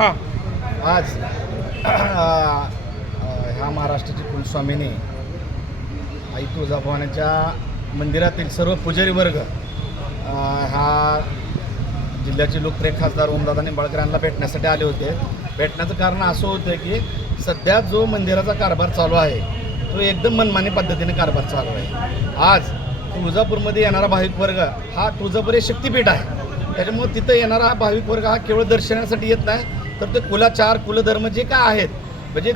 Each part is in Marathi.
हां आज ह्या महाराष्ट्राची कुलस्वामिनी आई तुळजाभवानीच्या मंदिरातील सर्व पुजारी वर्ग हा जिल्ह्याचे लोकप्रिय खासदार ओमदादा निंबाळकर यांना भेटण्यासाठी आले होते. भेटण्याचं कारण असं होतं की सध्या जो मंदिराचा कारभार चालू आहे तो एकदम मनमानी पद्धतीने कारभार चालू आहे. आज तुळजापूरमध्ये येणारा भाविक वर्ग हा तुळजापूर हे शक्तिपीठ आहे. त्याच्यामुळे तिथं येणारा हा भाविक वर्ग हा केवळ दर्शनासाठी येत नाही, तर ते कुलाचार कुलधर्म जे काय आहेत म्हणजे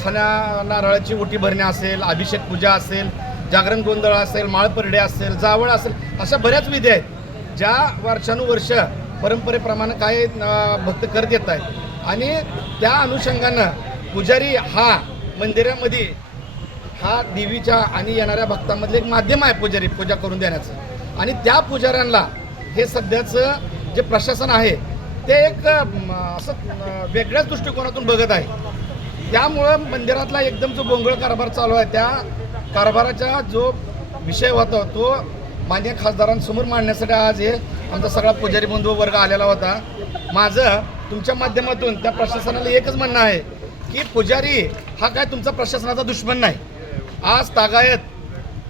खाण्या नारळाची ओटी भरणे असेल, अभिषेक पूजा असेल, जागरण गोंधळ असेल, माळपरडे असेल, जावळ असेल, अशा बऱ्याच विधी आहेत ज्या वर्षानुवर्ष परंपरेप्रमाणे काय भक्त करत येत आहेत. आणि त्या अनुषंगानं पुजारी हा मंदिरामध्ये हा देवीच्या आणि येणाऱ्या भक्तांमधलं एक माध्यम आहे पुजारी पूजा करून देण्याचं. आणि त्या पुजाऱ्यांना हे सध्याचं जे प्रशासन आहे ते एक असं वेगळ्याच दृष्टिकोनातून बघत आहे. त्यामुळं मंदिरातला एकदम जो बोंगळ कारभार चालू आहे त्या कारभाराचा जो विषय होता तो मान्य खासदारांसमोर मांडण्यासाठी आज हे आमचा सगळा पुजारी बंधू वर्ग आलेला होता. माझं तुमच्या माध्यमातून त्या प्रशासनाला एकच म्हणणं आहे की पुजारी हा काय तुमचा प्रशासनाचा दुश्मन नाही. आज तागायत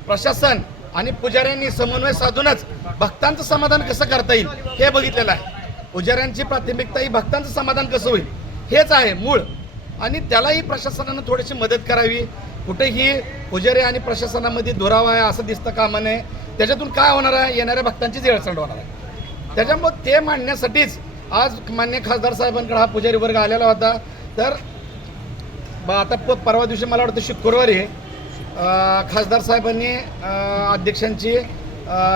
प्रशासन आणि पुजाऱ्यांनी समन्वय साधूनच भक्तांचं समाधान कसं करता येईल हे बघितलेलं आहे. पुजाऱ्यांची प्राथमिकता ही भक्तांचं समाधान कसं होईल हेच आहे मूळ. आणि त्यालाही प्रशासनानं थोडीशी मदत करावी. कुठेही पुजारी आणि प्रशासनामध्ये दुरावा आहे असं दिसतं कामा नये. त्याच्यातून काय होणार आहे, येणाऱ्या भक्तांचीच हेळसांड होणार आहे. त्याच्यामुळे ते मांडण्यासाठीच आज मान्य खासदार साहेबांकडे हा पुजारी वर्ग आलेला होता. तर आता परवा दिवशी मला वाटतं शुक्रवारी खासदार साहेबांनी अध्यक्षांची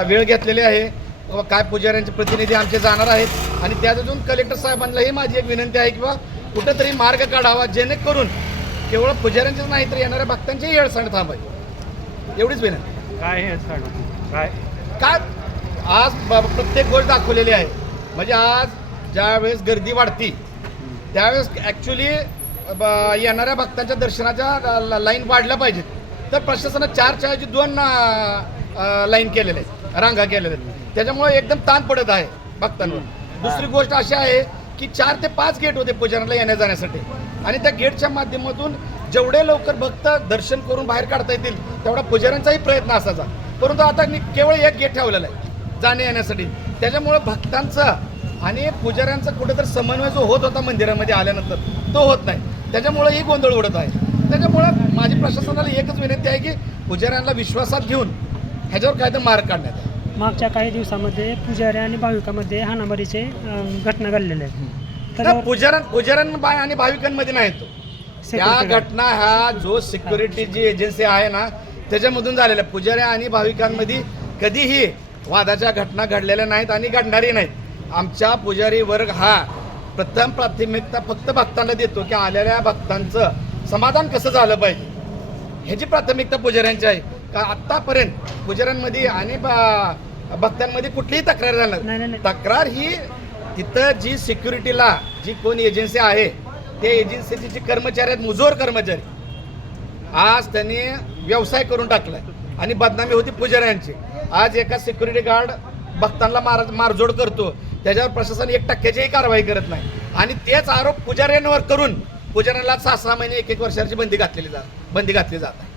वेळ घेतलेली आहे. काय पुजाऱ्यांचे प्रतिनिधी आमचे जाणार आहेत आणि त्यातून कलेक्टर साहेबांनाही माझी एक विनंती आहे की कुठंतरी मार्ग काढावा जेणेकरून केवळ पुजाऱ्यांचीच नाही तर येणाऱ्या भक्तांचीही हेळसांड थांबावी, एवढीच विनंती. काय हेळसांड काय काय आज प्रत्येक गोष्ट दाखवलेली आहे. म्हणजे आज ज्यावेळेस गर्दी वाढती त्यावेळेस ॲक्च्युली येणाऱ्या भक्तांच्या दर्शनाच्या लाईन वाढल्या पाहिजेत. तर प्रशासनानं 4च्या ऐवजी 2 लाईन केलेले आहेत, रांगा केलेल्या आहेत. त्याच्यामुळे एकदम ताण पडत आहे भक्तांवर. दुसरी गोष्ट अशी आहे की 4 ते 5 गेट होते पुजाऱ्यांना येण्या जाण्यासाठी आणि त्या गेटच्या माध्यमातून जेवढे लवकर भक्त दर्शन करून बाहेर काढता येतील तेवढा पुजाऱ्यांचाही प्रयत्न असायचा. परंतु आता केवळ एक गेट ठेवलेला आहे जाण्या येण्यासाठी. त्याच्यामुळं भक्तांचा आणि पुजाऱ्यांचा कुठेतरी समन्वय जो होत होता मंदिरामध्ये आल्यानंतर तो होत नाही. त्याच्यामुळं ही गोंधळ उडत आहे. त्याच्यामुळं माझी प्रशासनाला एकच विनंती आहे की पुजाऱ्यांना विश्वासात घेऊन ह्याच्यावर काय तर मार्ग काढण्यात आहे. मागच्या काही दिवसामध्ये पुजारी आणि भाविकांमध्ये हाणामारीचे घटना घडलेल्या आहेत. तर पुजाऱ्यांना आणि भाविकांमध्ये नाही तो त्या घटना ह्या जो सिक्युरिटी जी एजन्सी आहे ना त्याच्यामधून झालेल्या पुजाऱ्या आणि भाविकांमध्ये कधीही वादाच्या घटना घडलेल्या नाहीत आणि घडणारही नाहीत. आमच्या पुजारी वर्ग हा प्रथम प्राथमिकता फक्त भक्तांना देतो की आलेल्या भक्तांचं समाधान कसं झालं पाहिजे ह्याची प्राथमिकता पुजाऱ्यांची आहे. का आत्तापर्यंत पुजाऱ्यांमध्ये आणि भक्तांमध्ये कुठलीही तक्रार झाली नाही. तक्रार ही तिथं जी सिक्युरिटीला जी कोण एजन्सी आहे त्या एजन्सीचे जे कर्मचारी आहेत मुजोर कर्मचारी आज त्यांनी व्यवसाय करून टाकलाय आणि बदनामी होती पुजाऱ्यांची. आज एका सिक्युरिटी गार्ड भक्तांना मारझोड करतो त्याच्यावर प्रशासन 1%चीही कारवाई करत नाही आणि तेच आरोप पुजाऱ्यांवर करून पुजाऱ्यांना 6-6 महिने 1-1 वर्षाची बंदी घातली जाते.